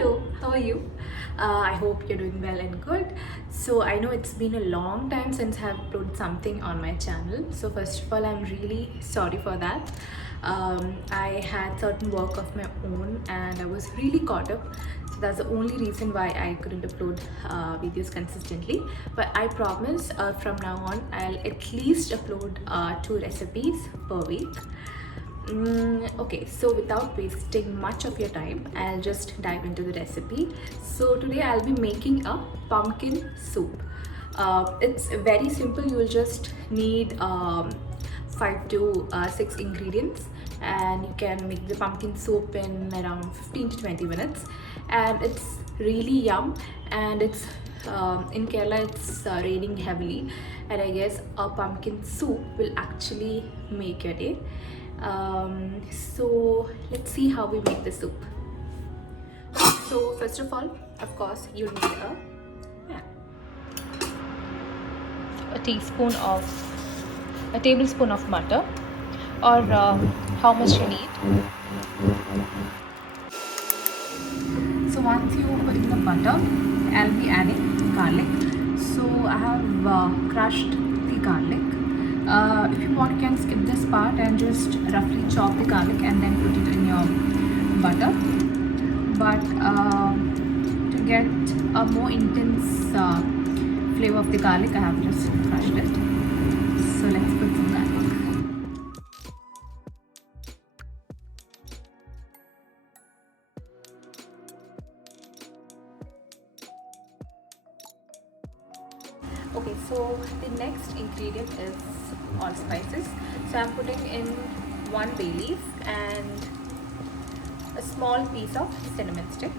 Hello, how are you? I hope you're doing well and good. So I know it's been a long time since I've uploaded something on my channel. So first of all, I'm really sorry for that. I had certain work of my own and I was really caught up. So that's the only reason why I couldn't upload videos consistently. But I promise from now on, I'll at least upload 2 recipes per week. Okay, so without wasting much of your time, I'll just dive into the recipe. So today I'll be making a pumpkin soup. It's very simple. You'll just need 5 to 6 ingredients, and you can make the pumpkin soup in around 15 to 20 minutes. And it's really yum. And it's in Kerala, it's raining heavily, and I guess a pumpkin soup will actually make your day. So let's see how we make the soup. So first of all, of course, you'll need a tablespoon of butter, or how much you need. So once you put in the butter, I'll be adding garlic. So I have crushed the garlic. If you want, you can skip this part and just roughly chop the garlic and then put it in your butter. But to get a more intense flavor of the garlic, I have just crushed it. So let's put some garlic. Okay, so the next ingredient is allspices. So I'm putting in 1 bay leaf and a small piece of cinnamon stick.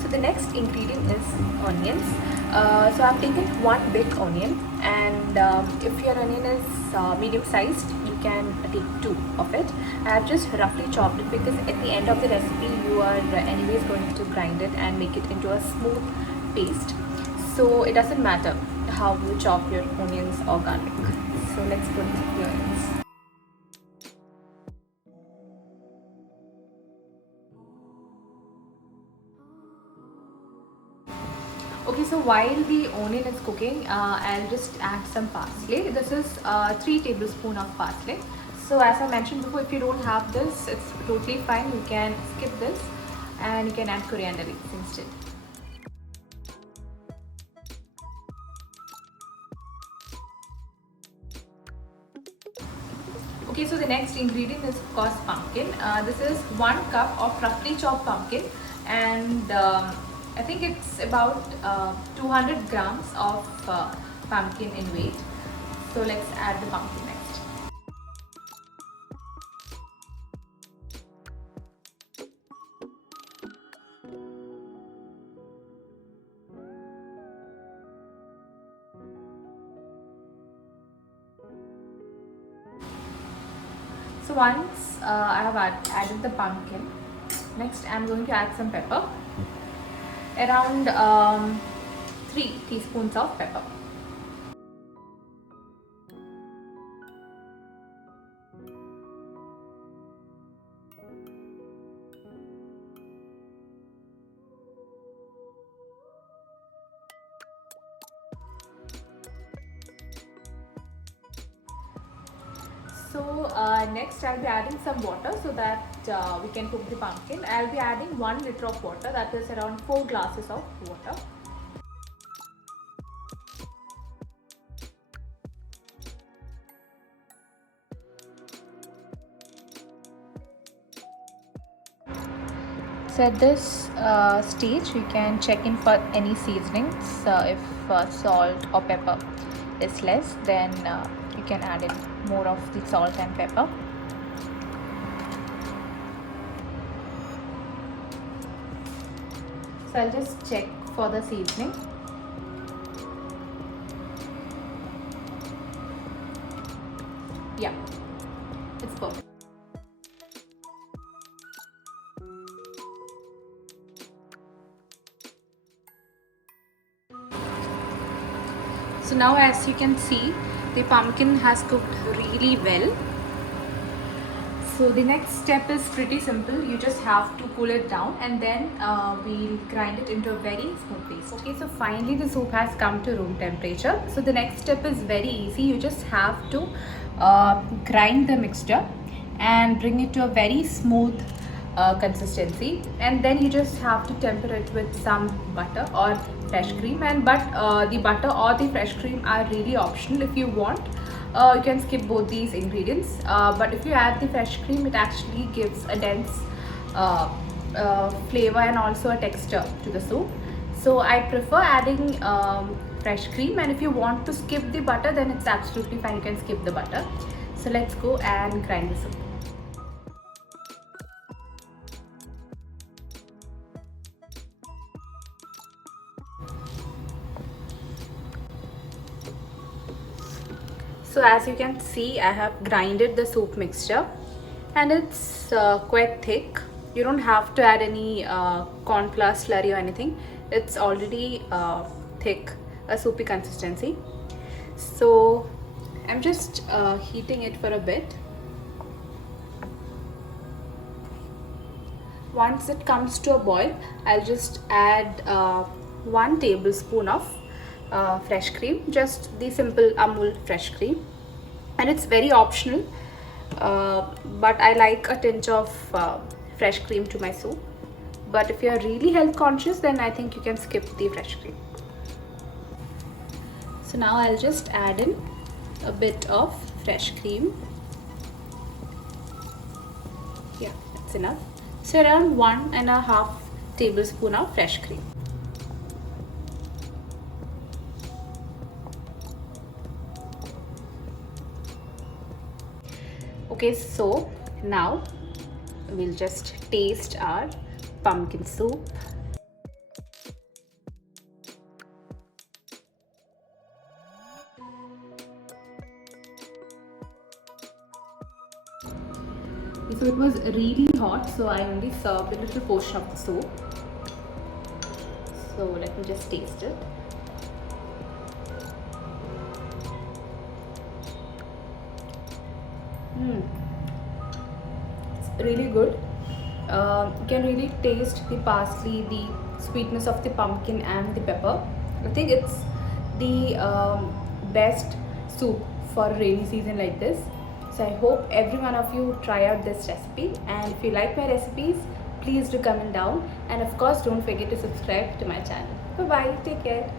So the next ingredient is onions. So I've taken 1 big onion, and if your onion is medium sized, you can take 2 of it. I've just roughly chopped it because at the end of the recipe you are anyways going to grind it and make it into a smooth paste. So it doesn't matter how you chop your onions or garlic. So let's put the onions. Okay, so while the onion is cooking, I'll just add some parsley. This is 3 tablespoons of parsley. So as I mentioned before, if you don't have this, it's totally fine. You can skip this and you can add coriander leaves instead. Okay, so the next ingredient is of course pumpkin. This is 1 cup of roughly chopped pumpkin, and I think it's about 200 grams of pumpkin in weight. So let's add the pumpkin next. So once I have added the pumpkin, next I'm going to add some pepper. Around 3 teaspoons of pepper. So next I'll be adding some water so that we can cook the pumpkin. I'll be adding 1 liter of water, that is around 4 glasses of water. So at this stage, you can check in for any seasonings. If salt or pepper is less, then you can add in more of the salt and pepper. So I'll just check for the seasoning. Yeah, it's perfect. So now as you can see, the pumpkin has cooked really well. So the next step is pretty simple. You just have to cool it down and then we'll grind it into a very smooth paste. Okay, so finally the soup has come to room temperature. So the next step is very easy. You just have to grind the mixture and bring it to a very smooth consistency, and then you just have to temper it with some butter or fresh cream. The butter or the fresh cream are really optional. If you want, you can skip both these ingredients, but if you add the fresh cream, it actually gives a dense flavor and also a texture to the soup. So I prefer adding fresh cream, and if you want to skip the butter, then it's absolutely fine, you can skip the butter. So let's go and grind the soup. So as you can see, I have grinded the soup mixture and it's quite thick. You don't have to add any corn flour slurry or anything. It's already thick, a soupy consistency. So I'm just heating it for a bit. Once it comes to a boil, I'll just add 1 tablespoon of fresh cream, just the simple Amul fresh cream, and it's very optional, but I like a tinge of fresh cream to my soup. But if you are really health conscious, then I think you can skip the fresh cream. So now I'll just add in a bit of fresh cream. Yeah, that's enough. So around 1.5 tablespoon of fresh cream. Okay, so now we'll just taste our pumpkin soup. So it was really hot, so I only served a little portion of the soup. So let me just taste it. It's really good. You can really taste the parsley, the sweetness of the pumpkin and the pepper. I think it's the best soup for a rainy season like this. So I hope every one of you try out this recipe, and if you like my recipes, please do comment down, and of course don't forget to subscribe to my channel. Bye bye, take care.